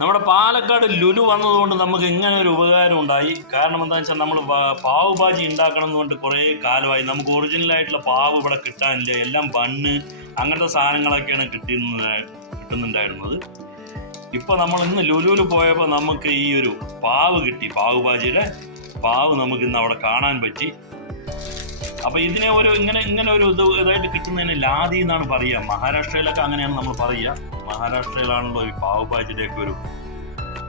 നമ്മുടെ പാലക്കാട് ലുലു വന്നതുകൊണ്ട് നമുക്ക് ഇങ്ങനെ ഒരു ഉപകാരം ഉണ്ടായി. കാരണം എന്താണെന്ന് വെച്ചാൽ നമ്മൾ പാവ് ഭാജി ഉണ്ടാക്കണം എന്നുകൊണ്ട് കുറേ കാലമായി. നമുക്ക് ഒറിജിനലായിട്ടുള്ള പാവ് ഇവിടെ കിട്ടാനില്ല. എല്ലാം ബണ്ണ് അങ്ങനത്തെ സാധനങ്ങളൊക്കെയാണ് കിട്ടുന്നുണ്ടായിരുന്നത്. ഇപ്പോൾ നമ്മൾ ഇന്ന് ലുലുവിൽ പോയപ്പോൾ നമുക്ക് ഈ ഒരു പാവ് കിട്ടി. പാവ് ഭാജിയുടെ പാവ് നമുക്ക് ഇന്ന് അവിടെ കാണാൻ പറ്റി. അപ്പോൾ ഇതിനെ ഇങ്ങനെ ഒരു ഇതായിട്ട് കിട്ടുന്നതിന് ലാദി എന്നാണ് പറയുക. മഹാരാഷ്ട്രയിലൊക്കെ അങ്ങനെയാണ് നമ്മൾ പറയുക. മഹാരാഷ്ട്രയിലാണല്ലോ ഈ പാവ് ഭാജിയുടെയൊക്കെ ഒരു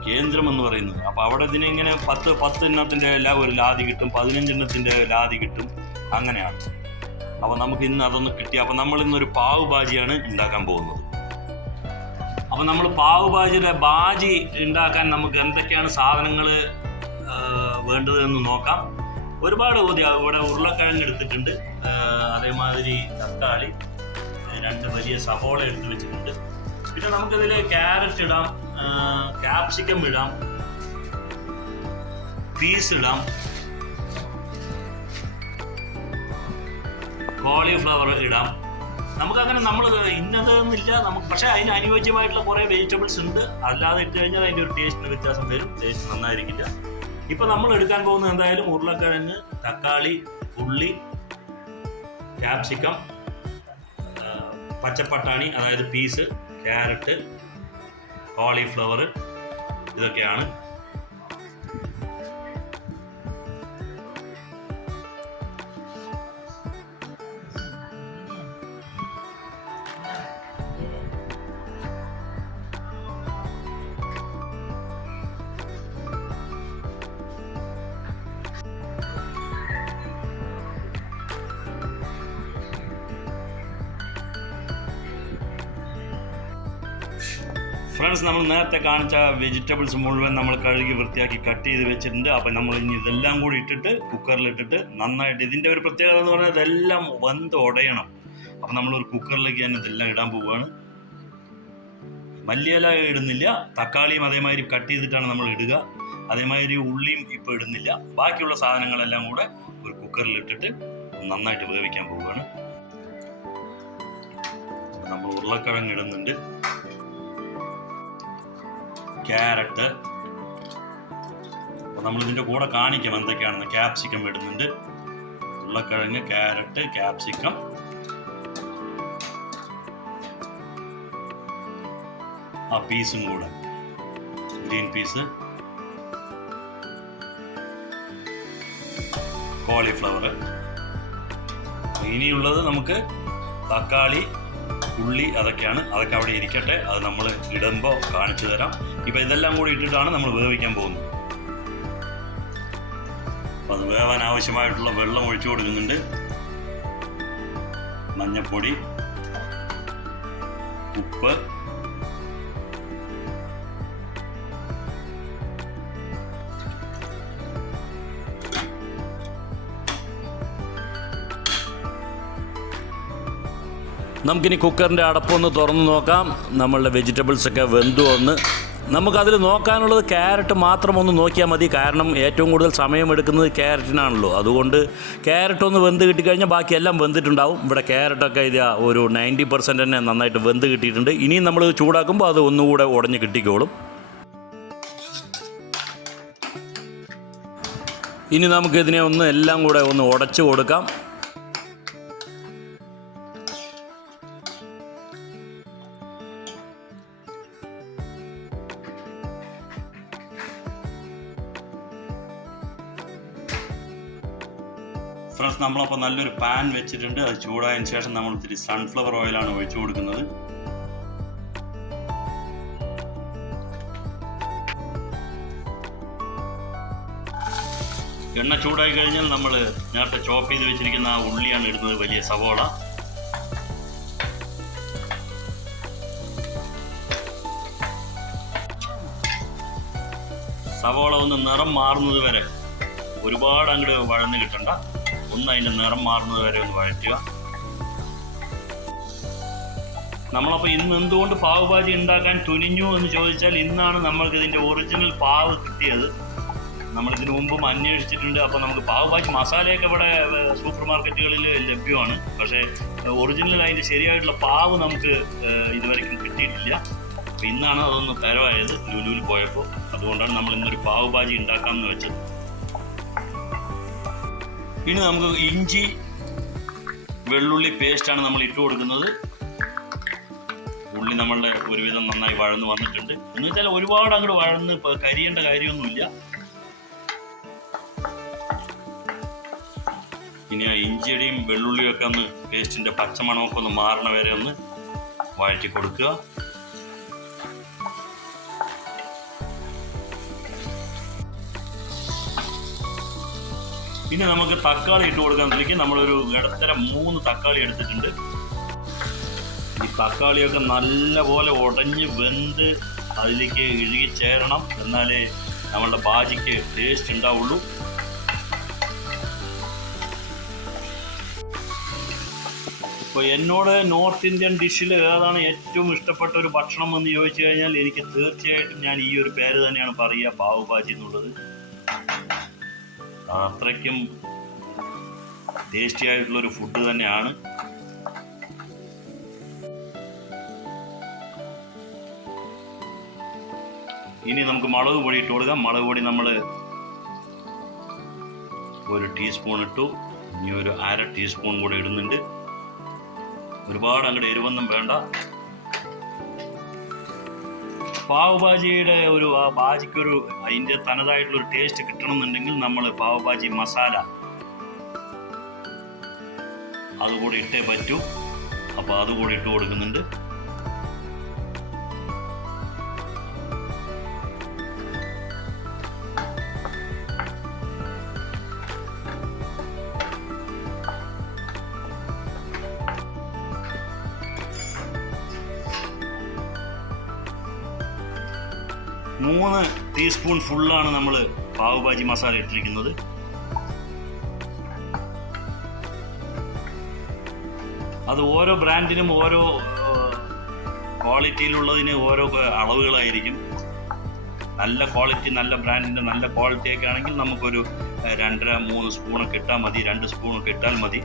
കേന്ദ്രം എന്ന് പറയുന്നത്. അപ്പോൾ അവിടെ ഇതിനെ ഇങ്ങനെ 10 എണ്ണത്തിൻ്റെ എല്ലാം ഒരു ലാദി കിട്ടും, 15 എണ്ണത്തിൻ്റെ ലാദി കിട്ടും, അങ്ങനെയാണ്. അപ്പോൾ നമുക്ക് ഇന്ന് അതൊന്ന് കിട്ടി. അപ്പോൾ നമ്മൾ ഇന്നൊരു പാവ് ഭാജിയാണ് ഉണ്ടാക്കാൻ പോകുന്നത്. അപ്പോൾ നമ്മൾ പാവ് ഭാജിയുടെ ഭാജി ഉണ്ടാക്കാൻ നമുക്ക് എന്തൊക്കെയാണ് സാധനങ്ങൾ വേണ്ടതെന്ന് നോക്കാം. ഒരുപാട് ഇവിടെ ഉരുളക്കിഴങ്ങ് എടുത്തിട്ടുണ്ട്, അതേമാതിരി തക്കാളി, 2 വലിയ സവോള എടുത്ത് വെച്ചിട്ടുണ്ട്. പിന്നെ നമുക്കിതിൽ ക്യാരറ്റ് ഇടാം, ക്യാപ്സിക്കം ഇടാം, പീസ് ഇടാം, കോളിഫ്ലവർ ഇടാം. നമുക്കങ്ങനെ നമ്മൾ ഇന്നതെന്നില്ല നമുക്ക്, പക്ഷേ അതിന് അനുയോജ്യമായിട്ടുള്ള കുറേ വെജിറ്റബിൾസ് ഉണ്ട്. അല്ലാതെ ഇട്ട് കഴിഞ്ഞാൽ അതിൻ്റെ ഒരു ടേസ്റ്റിന് വ്യത്യാസം വരും, ടേസ്റ്റ് നന്നായിരിക്കില്ല. ഇപ്പം നമ്മൾ എടുക്കാൻ പോകുന്നത് എന്തായാലും ഉരുളക്കിഴങ്ങ്, തക്കാളി, ഉള്ളി, ക്യാപ്സിക്കം, പച്ചപ്പട്ടാണി അതായത് പീസ്, ക്യാരറ്റ്, കോളിഫ്ലവർ, ഇതൊക്കെയാണ്. ഫ്രണ്ട്സ്, നമ്മൾ നേരത്തെ കാണിച്ച വെജിറ്റബിൾസ് മുഴുവൻ നമ്മൾ കഴുകി വൃത്തിയാക്കി കട്ട് ചെയ്ത് വെച്ചിട്ടുണ്ട്. അപ്പം നമ്മൾ ഇനി ഇതെല്ലാം കൂടി ഇട്ടിട്ട് കുക്കറിലിട്ടിട്ട് നന്നായിട്ട്, ഇതിൻ്റെ ഒരു പ്രത്യേകത എന്ന് പറഞ്ഞാൽ ഇതെല്ലാം വെന്ത് ഉടയണം. അപ്പം നമ്മളൊരു കുക്കറിലേക്ക് തന്നെ ഇതെല്ലാം ഇടാൻ പോവുകയാണ്. മല്ലിയില ഇടുന്നില്ല, തക്കാളിയും അതേമാതിരി കട്ട് ചെയ്തിട്ടാണ് നമ്മൾ ഇടുക. അതേമാതിരി ഉള്ളിയും ഇപ്പോൾ ഇടുന്നില്ല. ബാക്കിയുള്ള സാധനങ്ങളെല്ലാം കൂടെ ഒരു കുക്കറിലിട്ടിട്ട് നന്നായിട്ട് വേവിക്കാൻ പോവുകയാണ്. നമ്മൾ ഉരുളക്കിഴങ്ങ് ഇടുന്നുണ്ട്, ക്യാരറ്റ്, അപ്പോൾ നമ്മളിതിൻ്റെ കൂടെ കാണിക്കാം എന്തൊക്കെയാണെന്ന്. ക്യാപ്സിക്കം ഇടുന്നുണ്ട്, ഉരുളക്കിഴങ്ങ്, ക്യാരറ്റ്, ക്യാപ്സിക്കം, ആ പീസും കൂടെ, ഗ്രീൻ പീസ്, കോളിഫ്ലവർ. ഇനിയുള്ളത് നമുക്ക് തക്കാളി, ഉള്ളി, അതൊക്കെ അവിടെ ഇരിക്കട്ടെ. അത് നമ്മൾ ഇടുമ്പോൾ കാണിച്ചു തരാം. ഇപ്പം ഇതെല്ലാം കൂടി ഇട്ടിട്ടാണ് നമ്മൾ വേവിക്കാൻ പോകുന്നത്. അപ്പം അത് വേവാൻ ആവശ്യമായിട്ടുള്ള വെള്ളം ഒഴിച്ചു കൊടുക്കുന്നുണ്ട്. മഞ്ഞൾപ്പൊടി, ഉപ്പ്, നമുക്കിനി കുക്കറിൻ്റെ അടപ്പൊന്ന് തുറന്ന് നോക്കാം. നമ്മളുടെ വെജിറ്റബിൾസൊക്കെ വെന്തു വന്ന്. നമുക്കതിൽ നോക്കാനുള്ളത് ക്യാരറ്റ് മാത്രം ഒന്ന് നോക്കിയാൽ മതി. കാരണം ഏറ്റവും കൂടുതൽ സമയമെടുക്കുന്നത് ക്യാരറ്റിനാണല്ലോ. അതുകൊണ്ട് ക്യാരറ്റ് ഒന്ന് വെന്ത് കിട്ടിക്കഴിഞ്ഞാൽ ബാക്കിയെല്ലാം വെന്തിട്ടുണ്ടാവും. ഇവിടെ ക്യാരറ്റൊക്കെ ഇത് ഒരു 90% തന്നെ നന്നായിട്ട് വെന്ത് കിട്ടിയിട്ടുണ്ട്. ഇനിയും നമ്മൾ ചൂടാക്കുമ്പോൾ അത് ഒന്നുകൂടെ ഉടഞ്ഞ് കിട്ടിക്കോളും. ഇനി നമുക്കിതിനെ എല്ലാം കൂടെ ഒന്ന് ഉടച്ച് കൊടുക്കാം. ഫ്രണ്ട്സ്, നമ്മളപ്പോൾ നല്ലൊരു പാൻ വെച്ചിട്ടുണ്ട്. അത് ചൂടായതിനു ശേഷം നമ്മൾ ഇത്തിരി സൺഫ്ലവർ ഓയിലാണ് ഒഴിച്ചു കൊടുക്കുന്നത്. എണ്ണ ചൂടായി കഴിഞ്ഞാൽ നമ്മൾ നേരത്തെ ചോപ്പ് ചെയ്ത് വെച്ചിരിക്കുന്ന ആ ഉള്ളിയാണ് ഇടുന്നത്, വലിയ സവോള. സവോള ഒന്ന് നിറം മാറുന്നത് വരെ, ഒരുപാട് അങ്ങോട്ട് വഴന്ന് കിട്ടണ്ട, അതിൻ്റെ നിറം മാറുന്നത് വരെ ഒന്ന് വഴറ്റുക. നമ്മളപ്പോൾ ഇന്ന് എന്തുകൊണ്ട് പാവ് ഭാജി ഉണ്ടാക്കാൻ തുനിഞ്ഞു എന്ന് ചോദിച്ചാൽ, ഇന്നാണ് നമ്മൾക്ക് ഇതിൻ്റെ ഒറിജിനൽ പാവ് കിട്ടിയത്. നമ്മളിതിനു മുമ്പും അന്വേഷിച്ചിട്ടുണ്ട്. അപ്പോൾ നമുക്ക് പാവ് ഭാജി മസാലയൊക്കെ ഇവിടെ സൂപ്പർ മാർക്കറ്റുകളിൽ ലഭ്യമാണ്. പക്ഷേ ഒറിജിനൽ അതിൻ്റെ ശരിയായിട്ടുള്ള പാവ് നമുക്ക് ഇതുവരെയ്ക്കും കിട്ടിയിട്ടില്ല. അപ്പോൾ ഇന്നാണ് അതൊന്ന് തരവായത് ലുലുവിൽ പോയപ്പോൾ. അതുകൊണ്ടാണ് നമ്മൾ ഇന്നൊരു പാവ് ഭാജി ഉണ്ടാക്കാമെന്ന് വെച്ചത്. ഇനി നമുക്ക് ഇഞ്ചി വെള്ളുള്ളി പേസ്റ്റാണ് നമ്മൾ ഇട്ട് കൊടുക്കുന്നത്. ഉള്ളി നമ്മളുടെ ഒരുവിധം നന്നായി വഴന്ന് വന്നിട്ടുണ്ട്. എന്ന് വെച്ചാൽ ഒരുപാട് അങ്ങോട്ട് വഴന്ന് കരിയേണ്ട കാര്യമൊന്നുമില്ല. ഇനി ആ ഇഞ്ചിയുടെയും വെള്ളുള്ളിയും ഒക്കെ ഒന്ന് പേസ്റ്റിൻ്റെ പച്ചമണമൊക്കെ ഒന്ന് മാറണ വരെ ഒന്ന് വഴറ്റി കൊടുക്കുക. പിന്നെ നമുക്ക് തക്കാളി ഇട്ട് കൊടുക്കാന്നിരിക്കും. നമ്മളൊരു ഇടത്തരം 3 തക്കാളി എടുത്തിട്ടുണ്ട്. ഈ തക്കാളിയൊക്കെ നല്ലപോലെ ഉടഞ്ഞ് വെന്ത് അതിലേക്ക് ഇഴുകി ചേരണം, എന്നാലേ നമ്മളുടെ ഭാജിക്ക് ടേസ്റ്റ് ഉണ്ടാവുള്ളൂ. ഇപ്പോൾ എന്നോട് നോർത്ത് ഇന്ത്യൻ ഡിഷിൽ ഏതാണ് ഏറ്റവും ഇഷ്ടപ്പെട്ട ഒരു ഭക്ഷണം എന്ന് ചോദിച്ചു കഴിഞ്ഞാൽ എനിക്ക് തീർച്ചയായിട്ടും ഞാൻ ഈ ഒരു പേര് തന്നെയാണ് പറയുക, പാവ് ഭാജി എന്നുള്ളത്. അത്രയ്ക്കും ടേസ്റ്റി ആയിട്ടുള്ളൊരു ഫുഡ് തന്നെയാണ്. ഇനി നമുക്ക് മുളക് പൊടി ഇട്ട് കൊടുക്കാം. മുളക് പൊടി നമ്മൾ 1 ടീസ്പൂൺ ഇട്ടു. ഇനി ഒരു 1/2 ടീസ്പൂൺ കൂടെ ഇടുന്നുണ്ട്. ഒരുപാട് അങ്ങോട്ട് എരിവൊന്നും വേണ്ട. പാവ് ഭാജിയുടെ ആ ഭാജിക്കൊരു അതിൻ്റെ തനതായിട്ടുള്ളൊരു ടേസ്റ്റ് കിട്ടണമെന്നുണ്ടെങ്കിൽ നമ്മൾ പാവ് ഭാജി മസാല അതുകൂടി ഇട്ടേ പറ്റൂ. അപ്പോൾ അതുകൂടി ഇട്ട് കൊടുക്കുന്നുണ്ട്. മൂന്ന് ടീസ്പൂൺ ഫുള്ളാണ് നമ്മൾ പാവ് ഭാജി മസാല ഇട്ടിരിക്കുന്നത്. അത് ഓരോ ബ്രാൻഡിനും ഓരോ ക്വാളിറ്റിയിലുള്ളതിന് ഓരോ അളവുകളായിരിക്കും. നല്ല ക്വാളിറ്റി, നല്ല ബ്രാൻഡിൻ്റെ നല്ല ക്വാളിറ്റിയൊക്കെ ആണെങ്കിൽ നമുക്കൊരു 2-3 സ്പൂണൊക്കെ ഇട്ടാൽ മതി, 2 സ്പൂണൊക്കെ ഇട്ടാൽ മതി.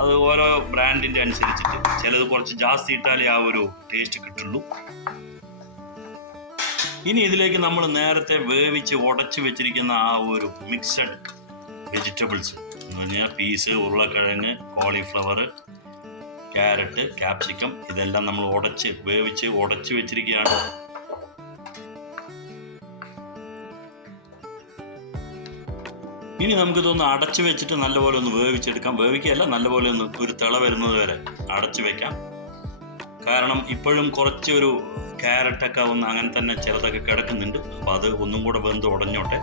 അത് ഓരോ ബ്രാൻഡിൻ്റെ അനുസരിച്ചിട്ട് ചിലത് കുറച്ച് ജാസ്തി ഇട്ടാലേ ആ ഒരു ടേസ്റ്റ് കിട്ടുള്ളൂ. ഇനി ഇതിലേക്ക് നമ്മൾ നേരത്തെ വേവിച്ച് ഉടച്ച് വെച്ചിരിക്കുന്ന ആ ഒരു മിക്സഡ് വെജിറ്റബിൾസ് എന്ന് പറഞ്ഞാൽ പീസ്, ഉരുളക്കിഴങ്ങ്, കോളിഫ്ലവർ, ക്യാരറ്റ്, ക്യാപ്സിക്കം ഇതെല്ലാം നമ്മൾ വേവിച്ച് ഉടച്ച് വെച്ചിരിക്കുകയാണ്. ഇനി നമുക്കിതൊന്ന് അടച്ചു വെച്ചിട്ട് നല്ലപോലെ ഒന്ന് വേവിച്ചെടുക്കാം. വേവിക്കുകയല്ല, നല്ലപോലെ ഒന്ന് ഒരു തിള വരുന്നത് വരെ അടച്ചു വെക്കാം. കാരണം ഇപ്പോഴും കുറച്ചൊരു ക്യാരറ്റൊക്കെ ഒന്ന് അങ്ങനെ തന്നെ ചിലതൊക്കെ കിടക്കുന്നുണ്ട്. അപ്പോൾ അത് ഒന്നും കൂടെ വെന്ത് ഉടഞ്ഞോട്ടെ.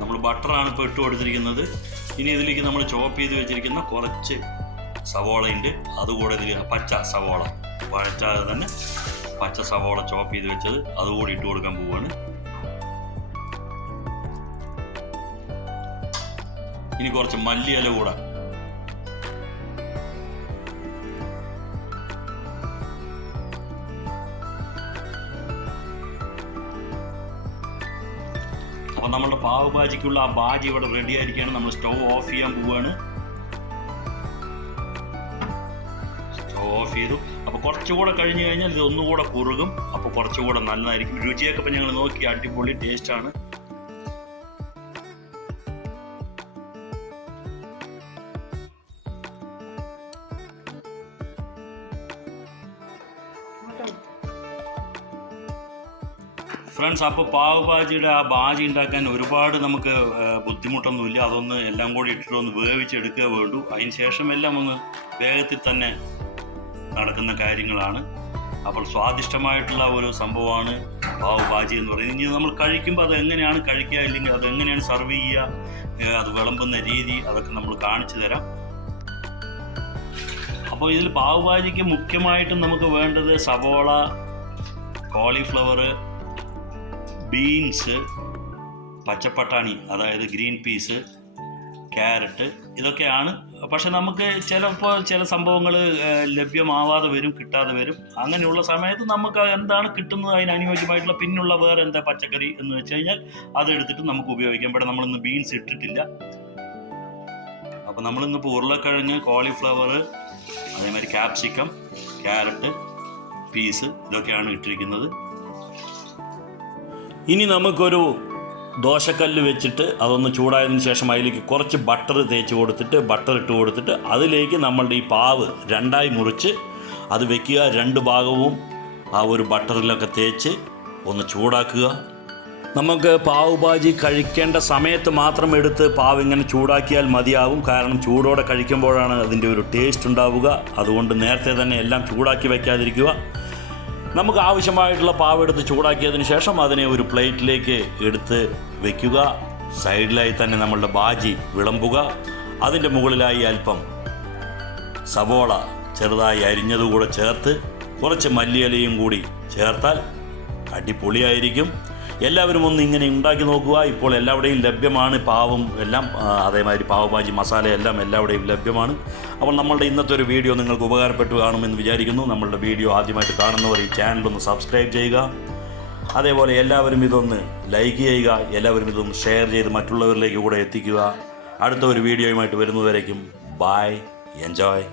നമ്മൾ ബട്ടറാണ് ഇപ്പോൾ ഇട്ട് കൊടുത്തിരിക്കുന്നത്. ഇനി ഇതിലേക്ക് നമ്മൾ ചോപ്പ് ചെയ്ത് വെച്ചിരിക്കുന്ന കുറച്ച് സവോളയുണ്ട്, അതുകൂടെ ഇതിൽ പച്ച സവോള വഴറ്റാതെ തന്നെ പച്ച സവോള ചോപ്പ് ചെയ്ത് വെച്ചത് അതുകൂടി ഇട്ട് കൊടുക്കാൻ പോവുകയാണ്. ഇനി കുറച്ച് മല്ലിയില കൂടെ. അപ്പോൾ നമ്മുടെ പാവ് ഭാജിക്കുള്ള ആ ഭാജി ഇവിടെ റെഡി ആയിരിക്കുകയാണ്. നമ്മൾ സ്റ്റൗ ഓഫ് ചെയ്യാൻ പോവുകയാണ്. സ്റ്റൗ ഓഫ് ചെയ്തു. അപ്പോൾ കുറച്ചുകൂടെ കഴിഞ്ഞ് കഴിഞ്ഞാൽ ഇത് ഒന്നുകൂടെ കുറുകും. അപ്പോൾ കുറച്ചുകൂടെ നല്ലതായിരിക്കും. രുചിയൊക്കെ ഇപ്പം ഞങ്ങൾ നോക്കി, അടിപൊളി ടേസ്റ്റാണ്. ഫ്രണ്ട്സ്, അപ്പോൾ പാവ് ഭാജിയുടെ ആ ഭാജി ഉണ്ടാക്കാൻ ഒരുപാട് നമുക്ക് ബുദ്ധിമുട്ടൊന്നുമില്ല. അതൊന്ന് എല്ലാം കൂടി ഇട്ടിട്ടൊന്ന് വേവിച്ചെടുക്കുക വേണ്ടു. അതിന് ശേഷം എല്ലാം ഒന്ന് വേഗത്തിൽ തന്നെ നടക്കുന്ന കാര്യങ്ങളാണ്. അപ്പോൾ സ്വാദിഷ്ടമായിട്ടുള്ള ഒരു സംഭവമാണ് പാവ് ഭാജി എന്ന് പറയുന്നത്. ഇനി നമ്മൾ കഴിക്കുമ്പോൾ അത് എങ്ങനെയാണ് കഴിക്കുക, ഇല്ലെങ്കിൽ അത് എങ്ങനെയാണ് സർവ് ചെയ്യുക, അത് വിളമ്പുന്ന രീതി അതൊക്കെ നമ്മൾ കാണിച്ചു തരാം. അപ്പോൾ ഇതിൽ പാവ് ഭാജിക്ക് മുഖ്യമായിട്ടും നമുക്ക് വേണ്ടത് സവോള, കോളിഫ്ലവർ, ബീൻസ്, പച്ചപ്പട്ടാണി അതായത് ഗ്രീൻ പീസ്, ക്യാരറ്റ്, ഇതൊക്കെയാണ്. പക്ഷെ നമുക്ക് ചിലപ്പോൾ ചില സംഭവങ്ങൾ ലഭ്യമാവാതെ വരും, കിട്ടാതെ വരും. അങ്ങനെയുള്ള സമയത്ത് നമുക്ക് എന്താണ് കിട്ടുന്നത് അതിന് അനുയോജ്യമായിട്ടുള്ള പിന്നുള്ള വേറെ എന്താ പച്ചക്കറി എന്ന് വെച്ച് കഴിഞ്ഞാൽ അതെടുത്തിട്ട് നമുക്ക് ഉപയോഗിക്കാം. ഇവിടെ നമ്മളിന്ന് ബീൻസ് ഇട്ടിട്ടില്ല. അപ്പോൾ നമ്മളിന്നിപ്പോൾ ഉരുളക്കിഴങ്ങ്, കോളിഫ്ലവർ, അതേമാതിരി ക്യാപ്സിക്കം, ക്യാരറ്റ്, പീസ് ഇതൊക്കെയാണ് ഇട്ടിരിക്കുന്നത്. ഇനി നമുക്കൊരു ദോശക്കല്ല് വെച്ചിട്ട് അതൊന്ന് ചൂടായതിനു ശേഷം അതിലേക്ക് കുറച്ച് ബട്ടർ തേച്ച് കൊടുത്തിട്ട് ബട്ടർ ഇട്ട് കൊടുത്തിട്ട് അതിലേക്ക് നമ്മളുടെ ഈ പാവ് രണ്ടായി മുറിച്ച് അത് വെക്കുക. രണ്ട് ഭാഗവും ആ ഒരു ബട്ടറിലൊക്കെ തേച്ച് ഒന്ന് ചൂടാക്കുക. നമുക്ക് പാവ് ഭാജി കഴിക്കേണ്ട സമയത്ത് മാത്രം എടുത്ത് പാവ് ഇങ്ങനെ ചൂടാക്കിയാൽ മതിയാവും. കാരണം ചൂടോടെ കഴിക്കുമ്പോഴാണ് അതിൻ്റെ ഒരു ടേസ്റ്റ് ഉണ്ടാവുക. അതുകൊണ്ട് നേരത്തെ തന്നെ എല്ലാം ചൂടാക്കി വയ്ക്കാതിരിക്കുക. നമുക്ക് ആവശ്യമായിട്ടുള്ള പാവ് എടുത്ത് ചൂടാക്കിയതിന് ശേഷം അതിനെ ഒരു പ്ലേറ്റിലേക്ക് എടുത്ത് വയ്ക്കുക. സൈഡിലായി തന്നെ നമ്മളുടെ ഭാജി വിളമ്പുക. അതിൻ്റെ മുകളിലായി അല്പം സവോള ചെറുതായി അരിഞ്ഞതുകൂടെ ചേർത്ത് കുറച്ച് മല്ലിയിലയും കൂടി ചേർത്താൽ അടിപൊളിയായിരിക്കും. എല്ലാവരും ഒന്ന് ഇങ്ങനെ ഉണ്ടാക്കി നോക്കുക. ഇപ്പോൾ എല്ലാവിടെയും ലഭ്യമാണ് പാവും എല്ലാം, അതേമാതിരി പാവ് ഭാജി മസാല എല്ലാം എല്ലാവിടെയും ലഭ്യമാണ്. അപ്പോൾ നമ്മളുടെ ഇന്നത്തെ ഒരു വീഡിയോ നിങ്ങൾക്ക് ഉപകാരപ്പെട്ടു കാണുമെന്ന് വിചാരിക്കുന്നു. നമ്മളുടെ വീഡിയോ ആദ്യമായിട്ട് കാണുന്നവർ ഈ ചാനലൊന്ന് സബ്സ്ക്രൈബ് ചെയ്യുക. അതേപോലെ എല്ലാവരും ഇതൊന്ന് ലൈക്ക് ചെയ്യുക. എല്ലാവരും ഇതൊന്ന് ഷെയർ ചെയ്ത് മറ്റുള്ളവരിലേക്ക് കൂടെ എത്തിക്കുക. അടുത്ത ഒരു വീഡിയോയുമായിട്ട് വരുന്നതുവരേക്കും ബൈ, എൻജോയ്.